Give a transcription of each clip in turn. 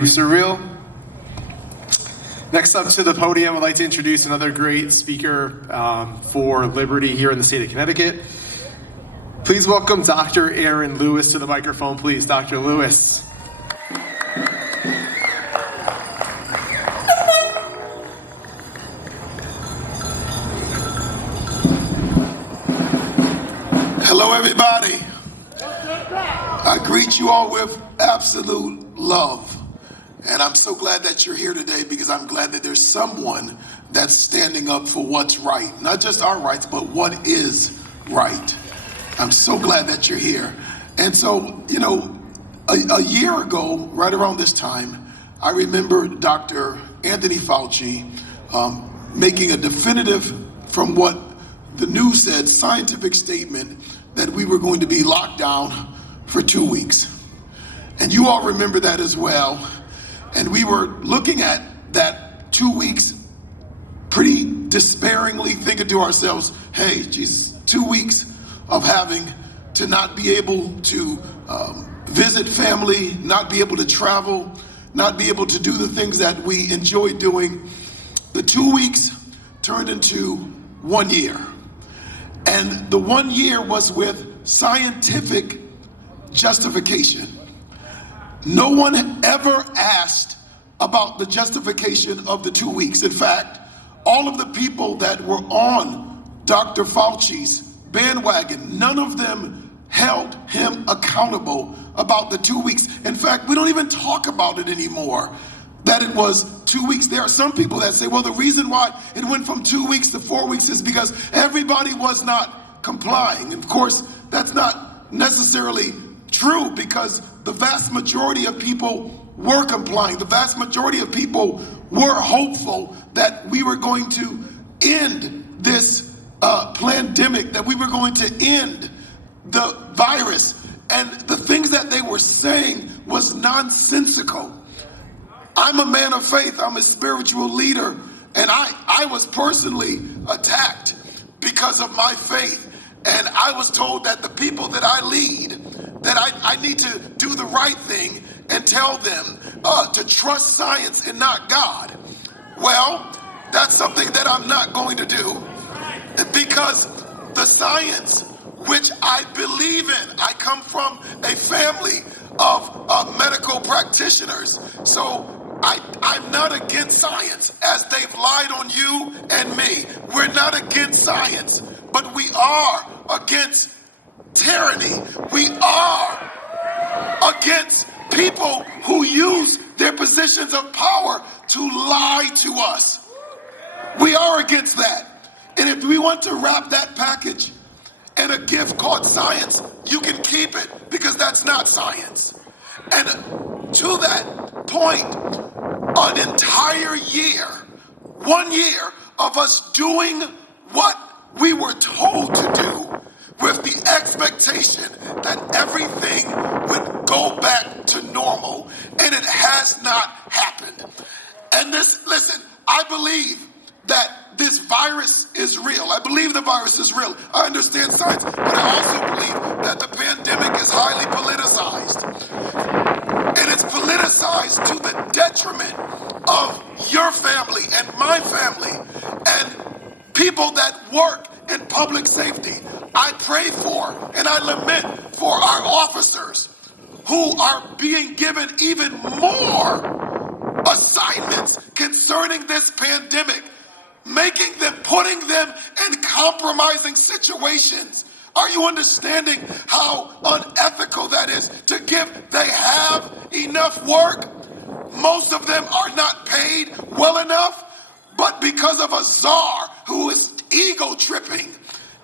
Surreal. Next up to the podium, I'd like to introduce another great speaker for liberty here in the state of Connecticut. Please welcome Dr. Aaron Lewis to the microphone, please. Dr. Lewis. Hello, everybody. I greet you all with absolute love. And I'm so glad that you're here today because I'm glad that there's someone that's standing up for what's right. Not just our rights, but what is right. I'm so glad that you're here. And so, you know, a year ago, right around this time, I remember Dr. Anthony Fauci making a definitive, from what the news said, scientific statement that we were going to be locked down for 2 weeks. And you all remember that as well. And we were looking at that 2 weeks pretty despairingly, thinking to ourselves, hey, Jesus, 2 weeks of having to not be able to visit family, not be able to travel, not be able to do the things that we enjoy doing. The 2 weeks turned into 1 year. And the 1 year was with scientific justification. No one ever asked about the justification of the 2 weeks. In fact, all of the people that were on Dr. Fauci's bandwagon, none of them held him accountable about the 2 weeks. In fact, we don't even talk about it anymore, that it was 2 weeks. There are some people that say, well, the reason why it went from 2 weeks to 4 weeks is because everybody was not complying. And of course, that's not necessarily true, because the vast majority of people were complying. The vast majority of people were hopeful that we were going to end this pandemic, that we were going to end the virus. And the things that they were saying was nonsensical. I'm a man of faith. I'm a spiritual leader. And I was personally attacked because of my faith. And I was told that the people that I lead, that I need to do the right thing and tell them to trust science and not God. Well, that's something that I'm not going to do, because the science, which I believe in, I come from a family of medical practitioners. So I'm not against science, as they've lied on you and me. We're not against science, but we are against tyranny. We are against people who use their positions of power to lie to us. We are against that. And if we want to wrap that package in a gift called science, you can keep it, because that's not science. And to that point, an entire year, 1 year of us doing what we were told to do, with the expectation that everything would go back to normal, and it has not happened. And listen, I believe that this virus is real. I believe the virus is real. I understand science, but I also believe that the pandemic is highly politicized. And it's politicized to the detriment of your family and my family and people that work in public safety. I pray for and I lament for our officers who are being given even more assignments concerning this pandemic, putting them in compromising situations. Are you understanding how unethical that is? They have enough work. Most of them are not paid well enough, but because of a czar who is ego tripping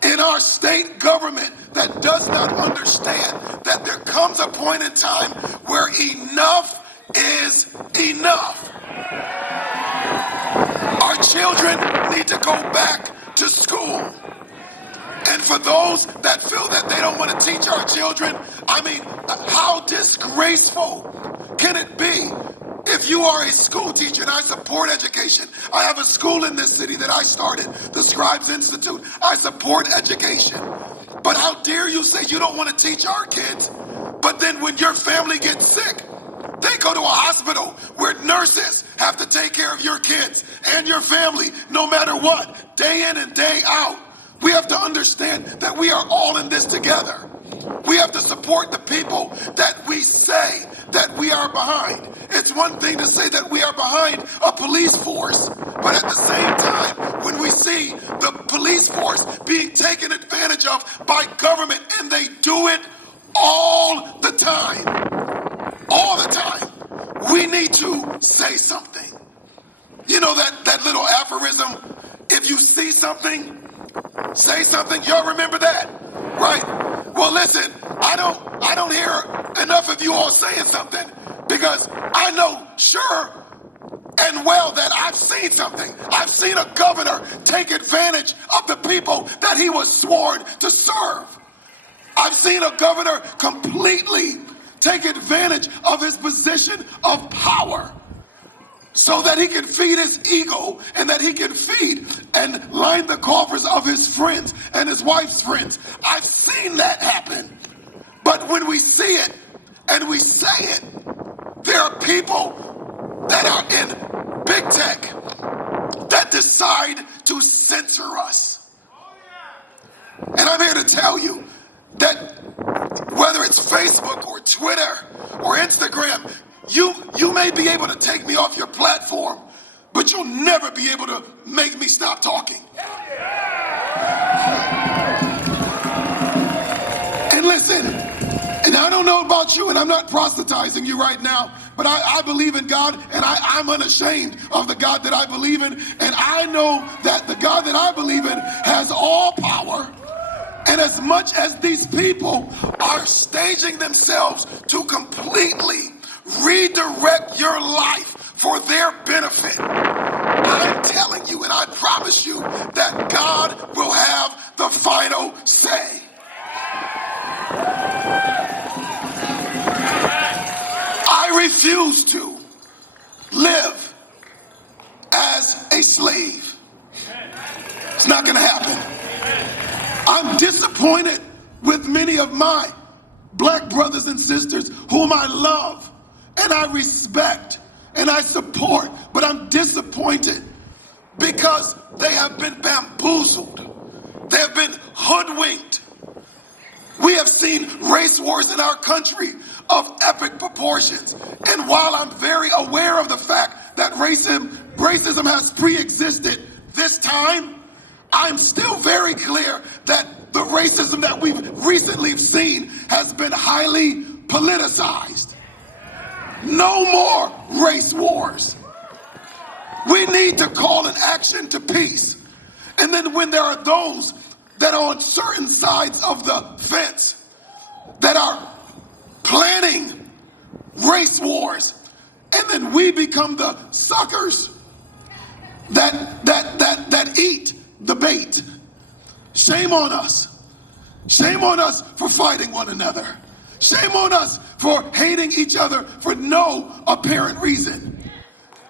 in our state government that does not understand that there comes a point in time where enough is enough. Our children need to go back to school. And for those that feel that they don't want to teach our children, I mean, how disgraceful can it be? If you are a school teacher, and I support education, I have a school in this city that I started, the Scribes Institute. I support education. But how dare you say you don't want to teach our kids, but then when your family gets sick, They go to a hospital where nurses have to take care of your kids and your family no matter what, day in and day out. We have to understand that we are all in this together. We have to support the people that we say that we are behind. It's one thing to say that we are behind a police force, but at the same time, when we see the police force being taken advantage of by government, and they do it all the time, we need to say something. You know that little aphorism, if you see something, say something. Y'all remember that, right? Well, listen, I don't hear enough of you all saying something, because I know sure and well that I've seen something. I've seen a governor take advantage of the people that he was sworn to serve. I've seen a governor completely take advantage of his position of power so that he can feed his ego and that he can feed and line the coffers of his friends and his wife's friends. I've seen that happen. But when we see it and we say it, there are people that are in big tech that decide to censor us. And I'm here to tell you that whether it's Facebook or Twitter or Instagram, you may be able to take me off your platform, but you'll never be able to make me stop talking. And listen, and I don't know about you, and I'm not proselytizing you right now, but I believe in God, and I'm unashamed of the God that I believe in, and I know that the God that I believe in has all power. And as much as these people are staging themselves to completely redirect your life for their benefit, I'm telling you, and I promise you, that God will have the final say. I refuse to live as a slave. It's not going to happen. I'm disappointed with many of my black brothers and sisters whom I love and I respect and I support, but I'm disappointed because they have been bamboozled. They have been hoodwinked. We have seen race wars in our country of epic proportions. And while I'm very aware of the fact that racism has pre-existed this time, I'm still very clear that the racism that we've recently seen has been highly politicized. No more race wars. We need to call an action to peace. And then when there are those that are on certain sides of the fence that are planning race wars, and then we become the suckers that eat the bait. Shame on us. Shame on us for fighting one another. Shame on us for hating each other for no apparent reason.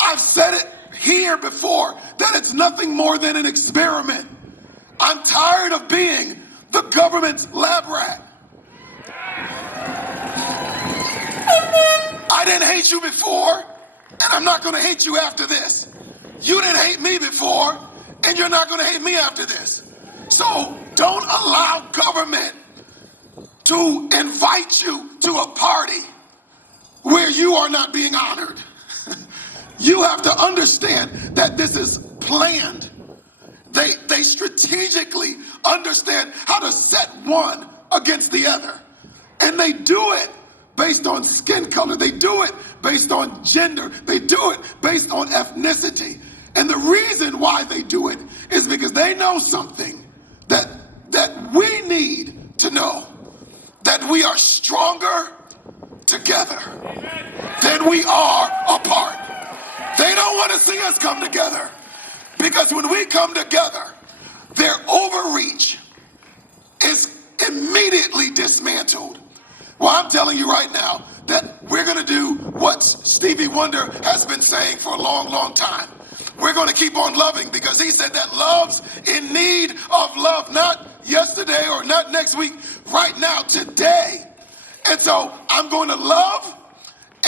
I've said it here before that it's nothing more than an experiment. I'm tired of being the government's lab rat. I didn't hate you before, and I'm not going to hate you after this. You didn't hate me before, and you're not going to hate me after this. So don't allow government to invite you to a party where you are not being honored. You have to understand that this is planned. They strategically understand how to set one against the other. And they do it based on skin color. They do it based on gender. They do it based on ethnicity. And the reason why they do it is because they know something that we need to know, that we are stronger together than we are apart. They don't want to see us come together, because when we come together, their overreach is immediately dismantled. Well, I'm telling you right now that we're going to do what Stevie Wonder has been saying for a long, long time. We're going to keep on loving, because he said that love's in need of love, not yesterday or not next week, right now, today. And so I'm going to love,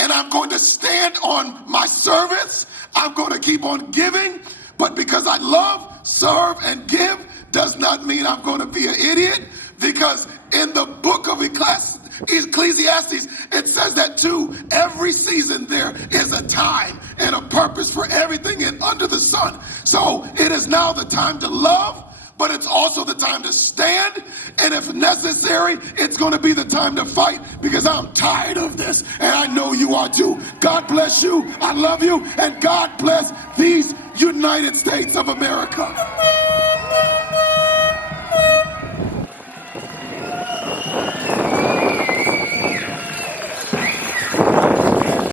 and I'm going to stand on my service. I'm going to keep on giving, but because I love, serve, and give does not mean I'm going to be an idiot, because in the book of Ecclesiastes, it says that too, every season there is a time and a purpose for everything under the sun. So it is now the time to love, but it's also the time to stand, and if necessary, it's going to be the time to fight, because I'm tired of this, and I know you are too. God bless you, I love you, and God bless these United States of America.